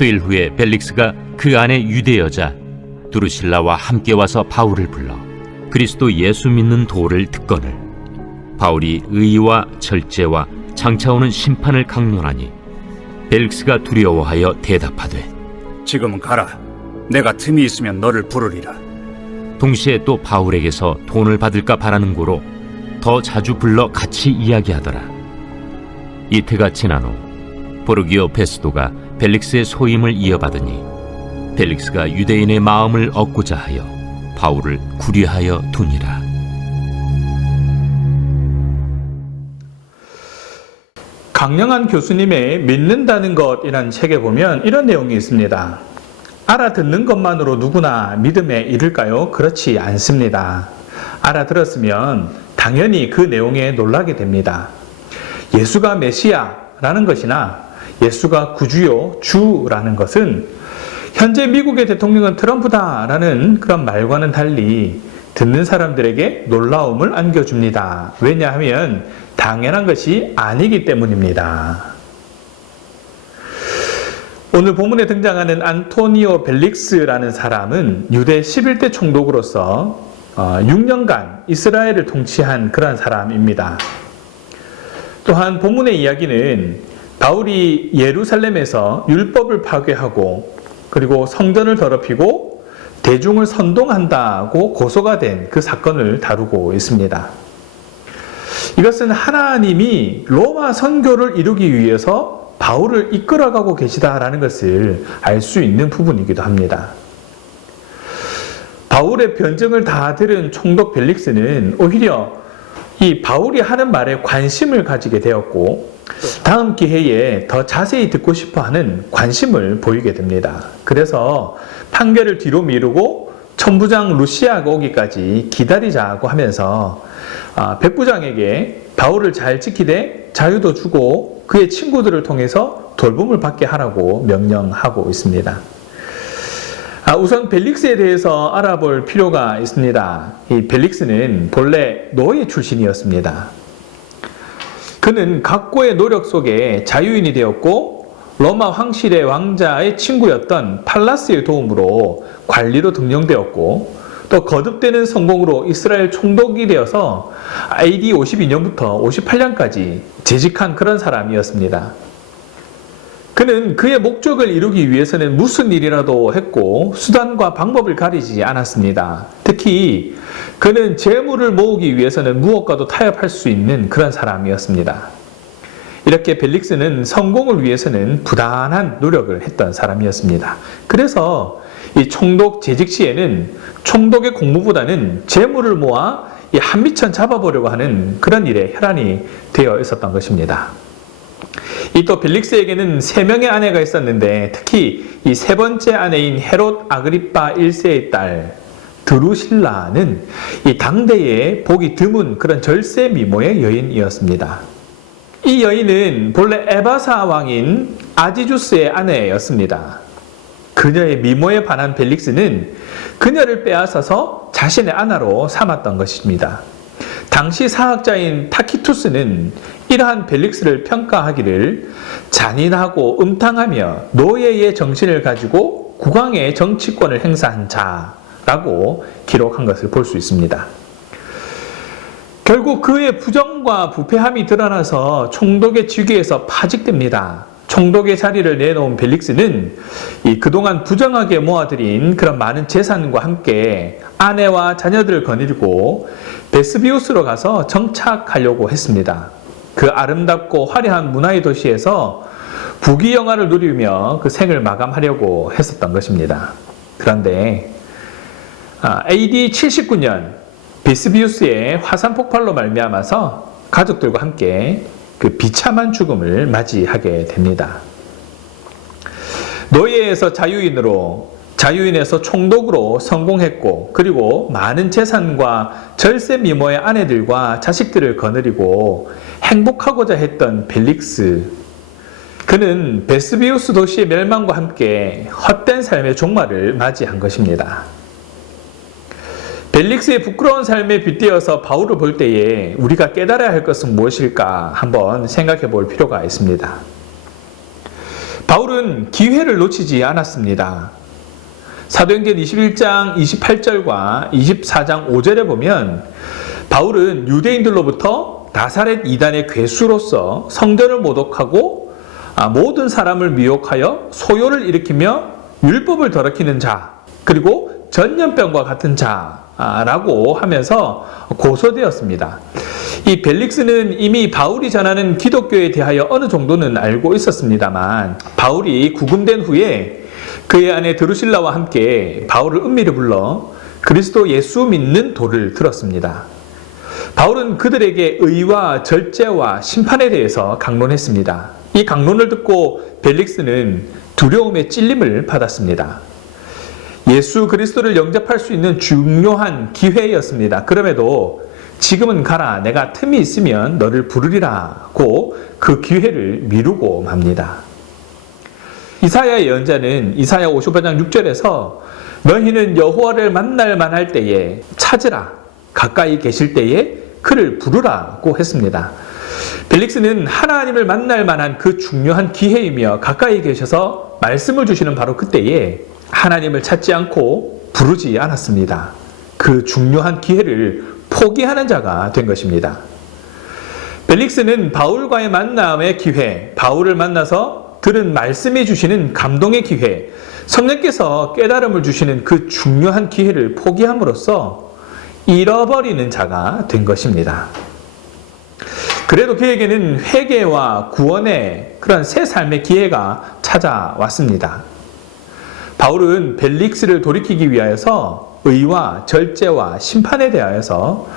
수일 후에 벨릭스가 그 아내 유대 여자 두루실라와 함께 와서 바울을 불러 그리스도 예수 믿는 도를 듣거늘 바울이 의와 절제와 장차 오는 심판을 강론하니 벨릭스가 두려워하여 대답하되 지금은 가라. 내가 틈이 있으면 너를 부르리라. 동시에 또 바울에게서 돈을 받을까 바라는 고로 더 자주 불러 같이 이야기하더라. 이태가 지난 후 보르기오 베스도가 벨릭스의 소임을 이어받으니 벨릭스가 유대인의 마음을 얻고자 하여 바울을 구리하여 두니라. 강영한 교수님의 믿는다는 것이라는 책에 보면 이런 내용이 있습니다. 알아듣는 것만으로 누구나 믿음에 이를까요? 그렇지 않습니다. 알아들었으면 당연히 그 내용에 놀라게 됩니다. 예수가 메시아라는 것이나 예수가 구주요 주라는 것은 현재 미국의 대통령은 트럼프다라는 그런 말과는 달리 듣는 사람들에게 놀라움을 안겨줍니다. 왜냐하면 당연한 것이 아니기 때문입니다. 오늘 본문에 등장하는 안토니오 벨릭스라는 사람은 유대 11대 총독으로서 6년간 이스라엘을 통치한 그런 사람입니다. 또한 본문의 이야기는 바울이 예루살렘에서 율법을 파괴하고 그리고 성전을 더럽히고 대중을 선동한다고 고소가 된 그 사건을 다루고 있습니다. 이것은 하나님이 로마 선교를 이루기 위해서 바울을 이끌어가고 계시다라는 것을 알 수 있는 부분이기도 합니다. 바울의 변증을 다 들은 총독 벨릭스는 오히려 이 바울이 하는 말에 관심을 가지게 되었고 다음 기회에 더 자세히 듣고 싶어하는 관심을 보이게 됩니다. 그래서 판결을 뒤로 미루고 천부장 루시아가 오기까지 기다리자고 하면서 백부장에게 바울을 잘 지키되 자유도 주고 그의 친구들을 통해서 돌봄을 받게 하라고 명령하고 있습니다. 우선 벨릭스에 대해서 알아볼 필요가 있습니다. 이 벨릭스는 본래 노예 출신이었습니다. 그는 각고의 노력 속에 자유인이 되었고 로마 황실의 왕자의 친구였던 팔라스의 도움으로 관리로 등용되었고 또 거듭되는 성공으로 이스라엘 총독이 되어서 AD 52년부터 58년까지 재직한 그런 사람이었습니다. 그는 그의 목적을 이루기 위해서는 무슨 일이라도 했고 수단과 방법을 가리지 않았습니다. 특히 그는 재물을 모으기 위해서는 무엇과도 타협할 수 있는 그런 사람이었습니다. 이렇게 벨릭스는 성공을 위해서는 부단한 노력을 했던 사람이었습니다. 그래서 이 총독 재직 시에는 총독의 공부보다는 재물을 모아 이 한미천 잡아보려고 하는 그런 일에 혈안이 되어 있었던 것입니다. 이 또 벨릭스에게는 3명의 아내가 있었는데 특히 이 세 번째 아내인 헤롯 아그리파 1세의 딸 드루실라는 이 당대에 보기 드문 그런 절세 미모의 여인이었습니다. 이 여인은 본래 에바사 왕인 아지주스의 아내였습니다. 그녀의 미모에 반한 벨릭스는 그녀를 빼앗아서 자신의 아내로 삼았던 것입니다. 당시 사학자인 타키투스는 이러한 벨릭스를 평가하기를 잔인하고 음탕하며 노예의 정신을 가지고 국왕의 정치권을 행사한 자라고 기록한 것을 볼 수 있습니다. 결국 그의 부정과 부패함이 드러나서 총독의 직위에서 파직됩니다. 총독의 자리를 내놓은 벨릭스는 그동안 부정하게 모아들인 그런 많은 재산과 함께 아내와 자녀들을 거느리고 베스비우스로 가서 정착하려고 했습니다. 그 아름답고 화려한 문화의 도시에서 부귀영화를 누리며 그 생을 마감하려고 했었던 것입니다. 그런데 AD 79년 베스비우스의 화산 폭발로 말미암아서 가족들과 함께 그 비참한 죽음을 맞이하게 됩니다. 노예에서 자유인으로, 자유인에서 총독으로 성공했고 그리고 많은 재산과 절세 미모의 아내들과 자식들을 거느리고 행복하고자 했던 벨릭스. 그는 베스비우스 도시의 멸망과 함께 헛된 삶의 종말을 맞이한 것입니다. 벨릭스의 부끄러운 삶에 빗대어서 바울을 볼 때에 우리가 깨달아야 할 것은 무엇일까 한번 생각해 볼 필요가 있습니다. 바울은 기회를 놓치지 않았습니다. 사도행전 21장 28절과 24장 5절에 보면 바울은 유대인들로부터 나사렛 이단의 괴수로서 성전을 모독하고 모든 사람을 미혹하여 소요를 일으키며 율법을 더럽히는 자, 그리고 전염병과 같은 자라고 하면서 고소되었습니다. 이 벨릭스는 이미 바울이 전하는 기독교에 대하여 어느 정도는 알고 있었습니다만 바울이 구금된 후에 그의 아내 드루실라와 함께 바울을 은밀히 불러 그리스도 예수 믿는 도를 들었습니다. 바울은 그들에게 의와 절제와 심판에 대해서 강론했습니다. 이 강론을 듣고 벨릭스는 두려움에 찔림을 받았습니다. 예수 그리스도를 영접할 수 있는 중요한 기회였습니다. 그럼에도 지금은 가라, 내가 틈이 있으면 너를 부르리라고 그 기회를 미루고 맙니다. 이사야 예언자는 이사야 55장 6절에서 너희는 여호와를 만날 만할 때에 찾으라, 가까이 계실 때에 그를 부르라고 했습니다. 벨릭스는 하나님을 만날 만한 그 중요한 기회이며 가까이 계셔서 말씀을 주시는 바로 그때에 하나님을 찾지 않고 부르지 않았습니다. 그 중요한 기회를 포기하는 자가 된 것입니다. 벨릭스는 바울과의 만남의 기회, 바울을 만나서 들은 말씀이 주시는 감동의 기회, 성령께서 깨달음을 주시는 그 중요한 기회를 포기함으로써 잃어버리는 자가 된 것입니다. 그래도 그에게는 회개와 구원의 그런 새 삶의 기회가 찾아왔습니다. 바울은 벨릭스를 돌이키기 위하여서 의와 절제와 심판에 대하여서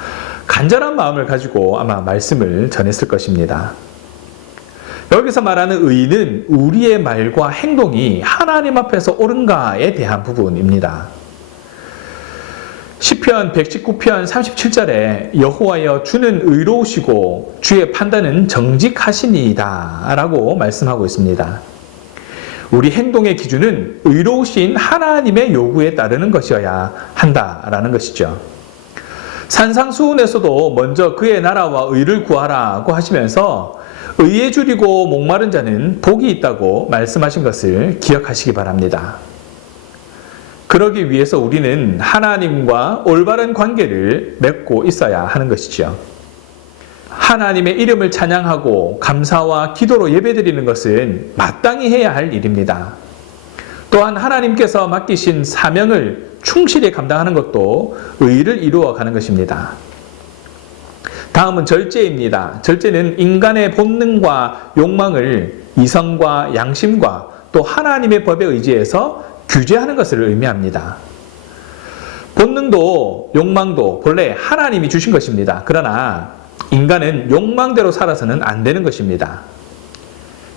간절한 마음을 가지고 아마 말씀을 전했을 것입니다. 여기서 말하는 의는 우리의 말과 행동이 하나님 앞에서 옳은가에 대한 부분입니다. 시편 119편 37절에 여호와여 주는 의로우시고 주의 판단은 정직하시니이다 라고 말씀하고 있습니다. 우리 행동의 기준은 의로우신 하나님의 요구에 따르는 것이어야 한다라는 것이죠. 산상수훈에서도 먼저 그의 나라와 의를 구하라고 하시면서 의에 줄이고 목마른 자는 복이 있다고 말씀하신 것을 기억하시기 바랍니다. 그러기 위해서 우리는 하나님과 올바른 관계를 맺고 있어야 하는 것이죠. 하나님의 이름을 찬양하고 감사와 기도로 예배드리는 것은 마땅히 해야 할 일입니다. 또한 하나님께서 맡기신 사명을 충실히 감당하는 것도 의를 이루어가는 것입니다. 다음은 절제입니다. 절제는 인간의 본능과 욕망을 이성과 양심과 또 하나님의 법에 의지해서 규제하는 것을 의미합니다. 본능도 욕망도 본래 하나님이 주신 것입니다. 그러나 인간은 욕망대로 살아서는 안 되는 것입니다.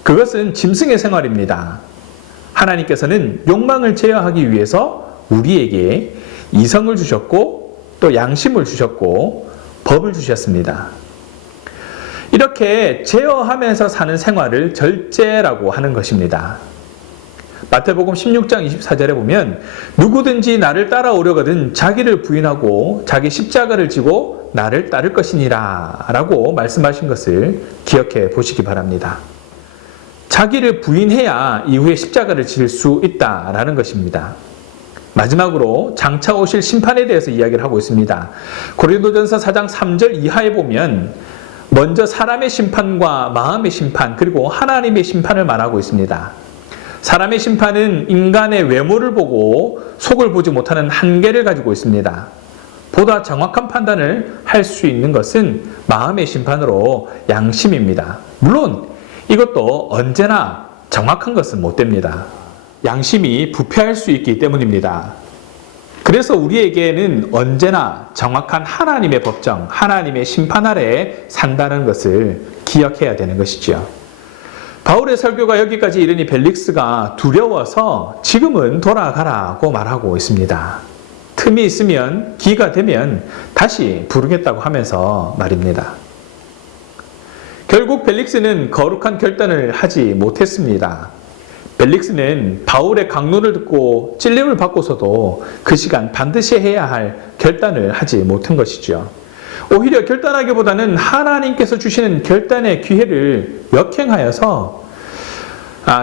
그것은 짐승의 생활입니다. 하나님께서는 욕망을 제어하기 위해서 우리에게 이성을 주셨고 또 양심을 주셨고 법을 주셨습니다. 이렇게 제어하면서 사는 생활을 절제라고 하는 것입니다. 마태복음 16장 24절에 보면 누구든지 나를 따라오려거든 자기를 부인하고 자기 십자가를 지고 나를 따를 것이니라 라고 말씀하신 것을 기억해 보시기 바랍니다. 자기를 부인해야 이후에 십자가를 질 수 있다라는 것입니다. 마지막으로 장차 오실 심판에 대해서 이야기를 하고 있습니다. 고린도전서 4장 3절 이하에 보면 먼저 사람의 심판과 마음의 심판 그리고 하나님의 심판을 말하고 있습니다. 사람의 심판은 인간의 외모를 보고 속을 보지 못하는 한계를 가지고 있습니다. 보다 정확한 판단을 할 수 있는 것은 마음의 심판으로 양심입니다. 물론 이것도 언제나 정확한 것은 못 됩니다. 양심이 부패할 수 있기 때문입니다. 그래서 우리에게는 언제나 정확한 하나님의 법정, 하나님의 심판 아래에 산다는 것을 기억해야 되는 것이죠. 바울의 설교가 여기까지 이르니 벨릭스가 두려워서 지금은 돌아가라고 말하고 있습니다. 틈이 있으면 기회가 되면 다시 부르겠다고 하면서 말입니다. 결국 벨릭스는 거룩한 결단을 하지 못했습니다. 벨릭스는 바울의 강론을 듣고 찔림을 받고서도 그 시간 반드시 해야 할 결단을 하지 못한 것이죠. 오히려 결단하기보다는 하나님께서 주시는 결단의 기회를 역행하여서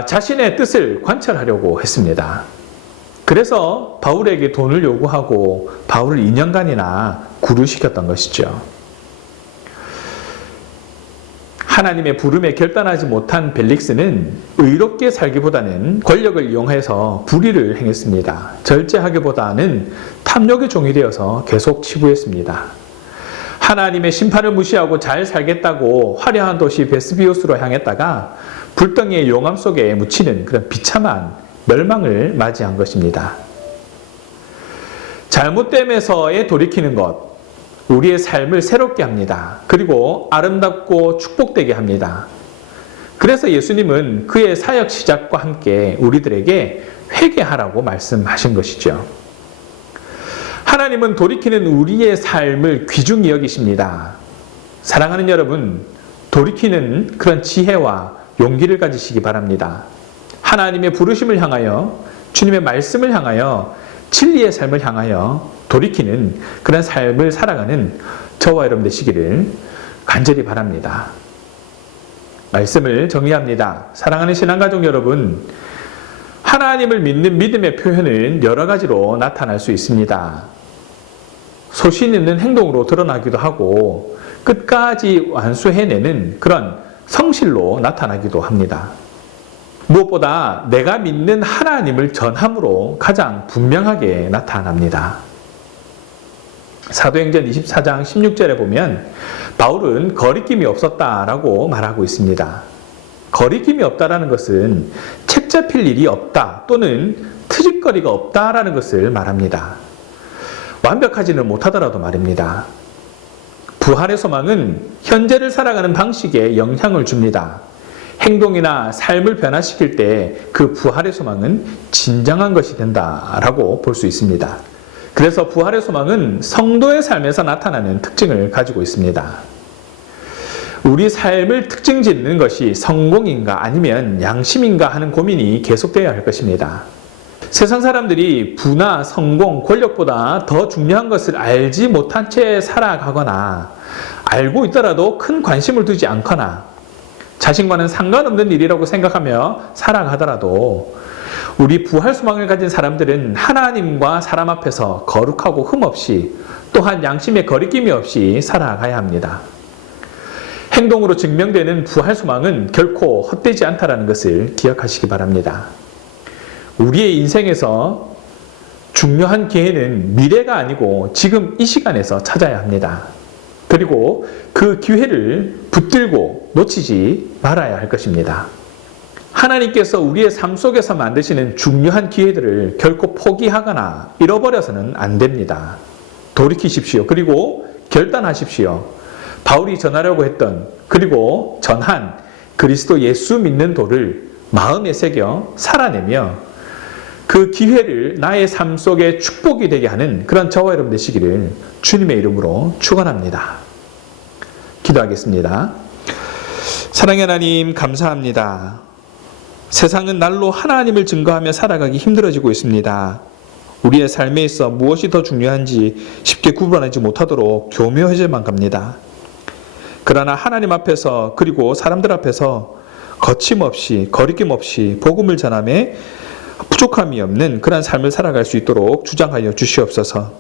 자신의 뜻을 관철하려고 했습니다. 그래서 바울에게 돈을 요구하고 바울을 2년간이나 구류시켰던 것이죠. 하나님의 부름에 결단하지 못한 벨릭스는 의롭게 살기보다는 권력을 이용해서 불의를 행했습니다. 절제하기보다는 탐욕의 종이 되어서 계속 치부했습니다. 하나님의 심판을 무시하고 잘 살겠다고 화려한 도시 베스비오스로 향했다가 불덩이의 용암 속에 묻히는 그런 비참한 멸망을 맞이한 것입니다. 잘못됨에서의 돌이키는 것, 우리의 삶을 새롭게 합니다. 그리고 아름답고 축복되게 합니다. 그래서 예수님은 그의 사역 시작과 함께 우리들에게 회개하라고 말씀하신 것이죠. 하나님은 돌이키는 우리의 삶을 귀중히 여기십니다. 사랑하는 여러분, 돌이키는 그런 지혜와 용기를 가지시기 바랍니다. 하나님의 부르심을 향하여, 주님의 말씀을 향하여, 진리의 삶을 향하여 돌이키는 그런 삶을 살아가는 저와 여러분 되시기를 간절히 바랍니다. 말씀을 정리합니다. 사랑하는 신앙가족 여러분, 하나님을 믿는 믿음의 표현은 여러 가지로 나타날 수 있습니다. 소신 있는 행동으로 드러나기도 하고 끝까지 완수해내는 그런 성실로 나타나기도 합니다. 무엇보다 내가 믿는 하나님을 전함으로 가장 분명하게 나타납니다. 사도행전 24장 16절에 보면 바울은 거리낌이 없었다라고 말하고 있습니다. 거리낌이 없다라는 것은 책 잡힐 일이 없다 또는 트집거리가 없다라는 것을 말합니다. 완벽하지는 못하더라도 말입니다. 부활의 소망은 현재를 살아가는 방식에 영향을 줍니다. 행동이나 삶을 변화시킬 때 그 부활의 소망은 진정한 것이 된다라고 볼 수 있습니다. 그래서 부활의 소망은 성도의 삶에서 나타나는 특징을 가지고 있습니다. 우리 삶을 특징 짓는 것이 성공인가 아니면 양심인가 하는 고민이 계속되어야 할 것입니다. 세상 사람들이 부나 성공, 권력보다 더 중요한 것을 알지 못한 채 살아가거나 알고 있더라도 큰 관심을 두지 않거나 자신과는 상관없는 일이라고 생각하며 살아가더라도 우리 부활 소망을 가진 사람들은 하나님과 사람 앞에서 거룩하고 흠없이 또한 양심의 거리낌이 없이 살아가야 합니다. 행동으로 증명되는 부활 소망은 결코 헛되지 않다는 것을 기억하시기 바랍니다. 우리의 인생에서 중요한 기회는 미래가 아니고 지금 이 시간에서 찾아야 합니다. 그리고 그 기회를 붙들고 놓치지 말아야 할 것입니다. 하나님께서 우리의 삶 속에서 만드시는 중요한 기회들을 결코 포기하거나 잃어버려서는 안 됩니다. 돌이키십시오. 그리고 결단하십시오. 바울이 전하려고 했던 그리고 전한 그리스도 예수 믿는 도를 마음에 새겨 살아내며 그 기회를 나의 삶 속에 축복이 되게 하는 그런 저와 여러분 되시기를 주님의 이름으로 축원합니다. 기도하겠습니다. 사랑의 하나님 감사합니다. 세상은 날로 하나님을 증거하며 살아가기 힘들어지고 있습니다. 우리의 삶에 있어 무엇이 더 중요한지 쉽게 구분하지 못하도록 교묘해져만 갑니다. 그러나 하나님 앞에서 그리고 사람들 앞에서 거침없이 거리낌 없이 복음을 전하며 부족함이 없는 그런 삶을 살아갈 수 있도록 주장하여 주시옵소서.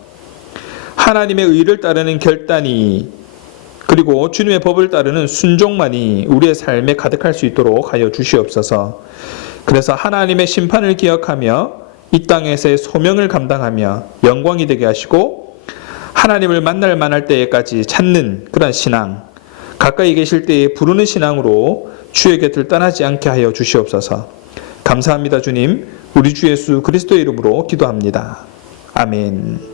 하나님의 의를 따르는 결단이 그리고 주님의 법을 따르는 순종만이 우리의 삶에 가득할 수 있도록 하여 주시옵소서. 그래서 하나님의 심판을 기억하며 이 땅에서의 소명을 감당하며 영광이 되게 하시고 하나님을 만날 만할 때까지 찾는 그런 신앙, 가까이 계실 때에 부르는 신앙으로 주의 곁을 떠나지 않게 하여 주시옵소서. 감사합니다 주님. 우리 주 예수 그리스도의 이름으로 기도합니다. 아멘.